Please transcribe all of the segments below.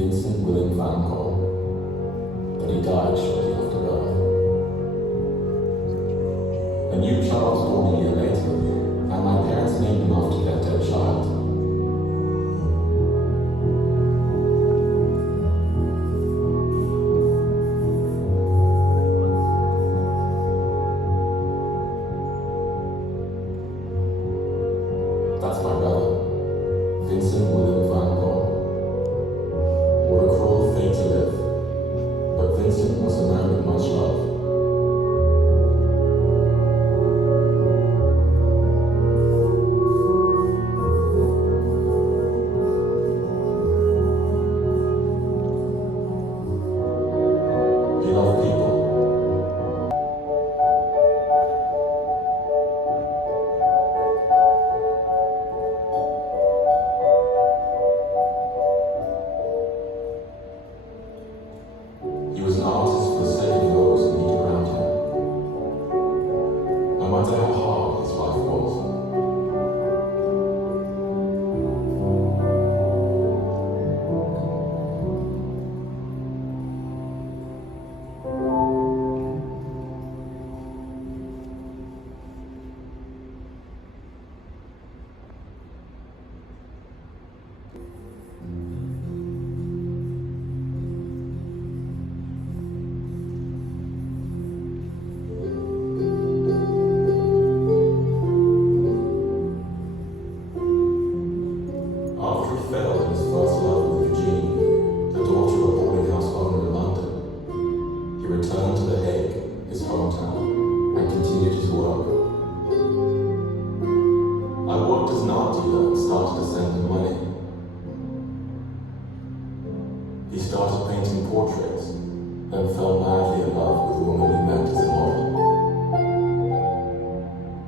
Vincent Willem van Gogh, but he died shortly after birth. A new child was born a year later, and my parents named him after their dead child. That's my brother, Vincent Willem van Gogh. What a cruel fate to live, but Vincent was a man with much love. He loved people. He was an artist for the sake of those who need around him, no matter how hard his life was. After he failed in his first love with Eugenie, the daughter of a boarding house owner in London, he returned to The Hague, his hometown, and continued his work. I worked as an art dealer and started to send him money. He started painting portraits, then fell madly in love with a woman he met as a model.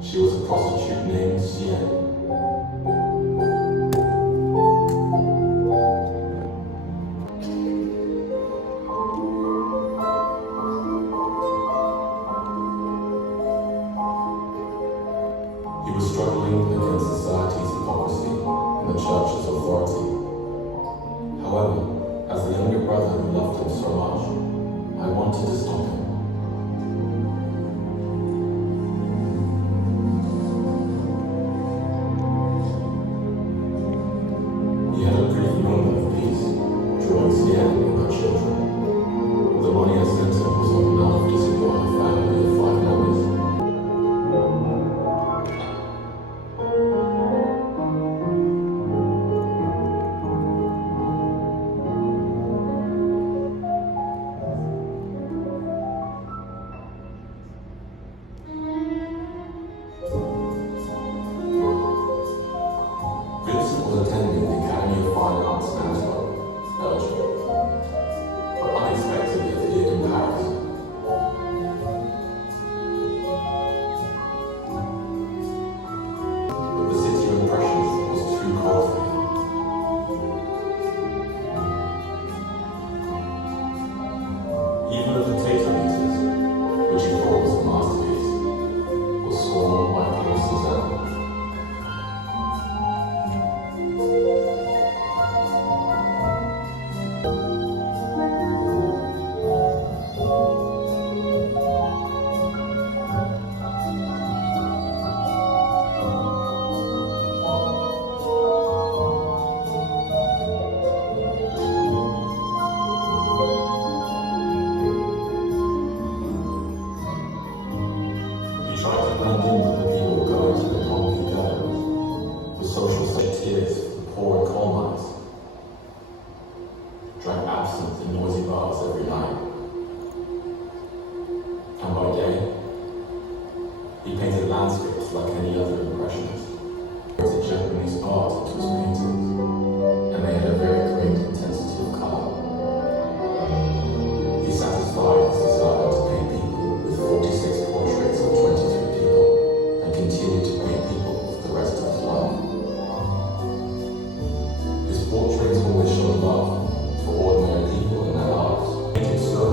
She was a prostitute named Sienne. He was struggling against society's hypocrisy and the church's authority. However, as the younger brother who loved him so much, I wanted to stop him. He had a brief moment of peace, drawing Sienne and her children. The money I sent him was not enough to support her family of 5 members. Vincent was attending the Academy of Fine Arts in Antwerp, Belgium, but unexpectedly appeared in Paris. But the city of impressions was too cold for him. Even the potato meters, which he thought was a masterpiece, was sworn by Paul Cézanne. He tried to blend in with the people going to the concrete gatherings, the social tears for the poor and coal mines, drank absinthe in noisy bars every night. And by day, he painted landscapes like any other impressionist. He brought Japanese art into his paintings, and they had a very great intensity of color. He satisfied his desire to paint people with 46 portraits of 23 people, and continued to paint people with the rest of his life. His portraits always showed love for ordinary people in their lives. He painted so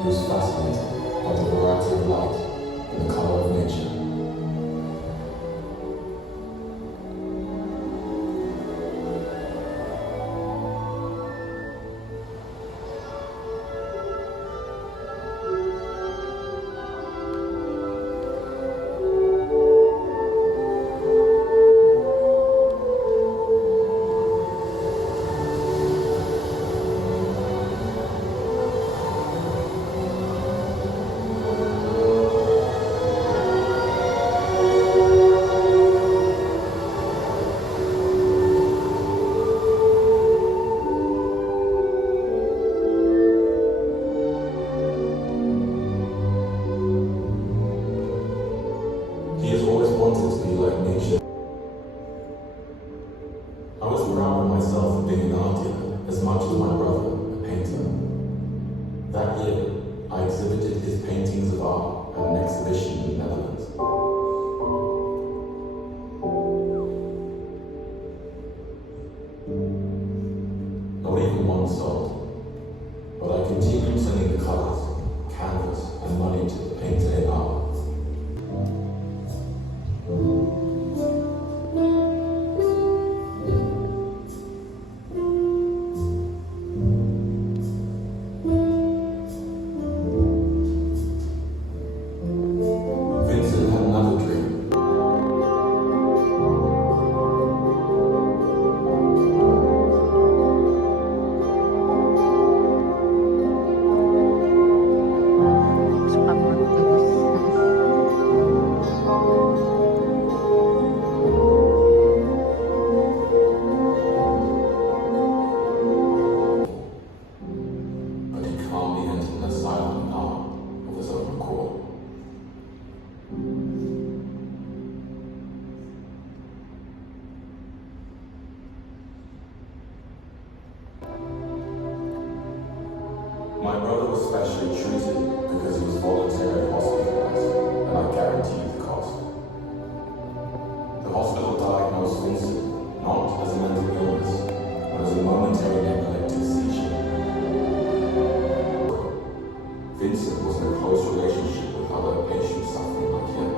He was fascinated by the variety of light and the color of nature. He has always wanted to be like nature. I was proud of myself for being an artist as much as my brother, a painter. That year, I exhibited his paintings of art at an exhibition in the Netherlands. Not even one sold, but I continued sending the colors, canvas, and money to the painter in art. Vincent had another dream. Suka mo terus. But he calmly entered an asylum in art of his own accord. My brother was specially treated because he was voluntarily hospitalized, and I guaranteed the cost. The hospital diagnosed Vincent not as a mental illness, but as a momentary epileptic seizure. Vincent was in a close relationship with other patients suffering like him,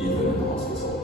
even in the hospital.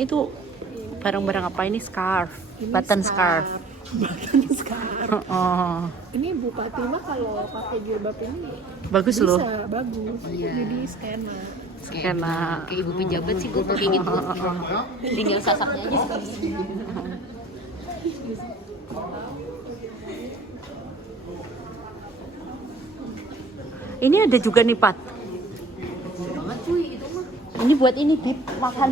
Itu barang-barang apa ini? Scarf, Ini button scarf. Button scarf. Oh, Ini Bupati mah kalau pakai jilbab ini bagus bisa loh. bagus. Iya. Jadi skena. Skena. Kayak ibu pejabat sih gue kayak gitu. Tinggal sasaknya aja sih. Ini ada juga nih Pat. Banget cuy itu mah. Ini buat ini Bib makan.